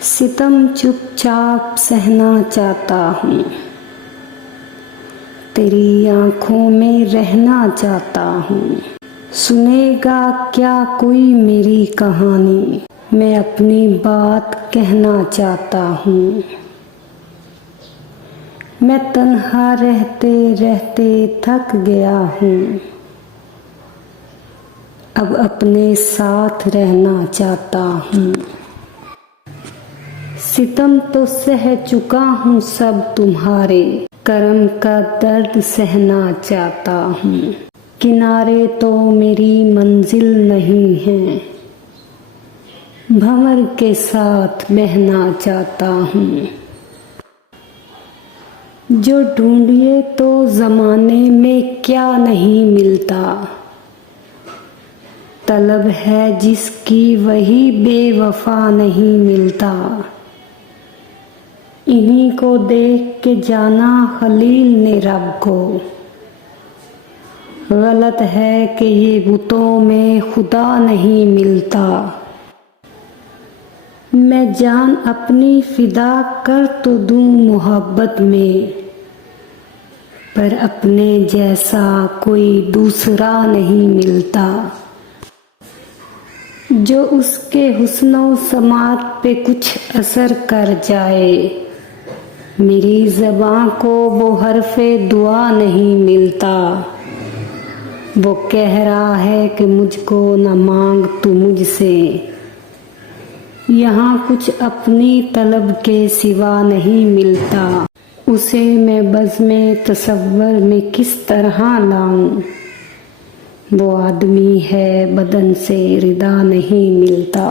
सितम चुपचाप सहना चाहता हूँ, तेरी आँखों में रहना चाहता हूँ। सुनेगा क्या कोई मेरी कहानी, मैं अपनी बात कहना चाहता हूँ। मैं तन्हा रहते रहते थक गया हूँ, अब अपने साथ रहना चाहता हूँ। सितम तो सह चुका हूँ सब तुम्हारे, करम का दर्द सहना चाहता हूँ। किनारे तो मेरी मंजिल नहीं है, भंवर के साथ बहना चाहता हूँ। जो ढूंढिए तो जमाने में क्या नहीं मिलता, तलब है जिसकी वही बेवफा नहीं मिलता। इन्हीं को देख के जाना खलील ने रब को, गलत है कि ये बुतों में खुदा नहीं मिलता। मैं जान अपनी फिदा कर तो दूं मोहब्बत में, पर अपने जैसा कोई दूसरा नहीं मिलता। जो उसके हुस्नो समात पे कुछ असर कर जाए, मेरी ज़बां को वो हरफ़े दुआ नहीं मिलता। वो कह रहा है कि मुझको न मांग तू मुझसे, यहाँ कुछ अपनी तलब के सिवा नहीं मिलता। उसे मैं बज़्म तसव्वुर में किस तरह लाऊं, वो आदमी है बदन से रिदा नहीं मिलता।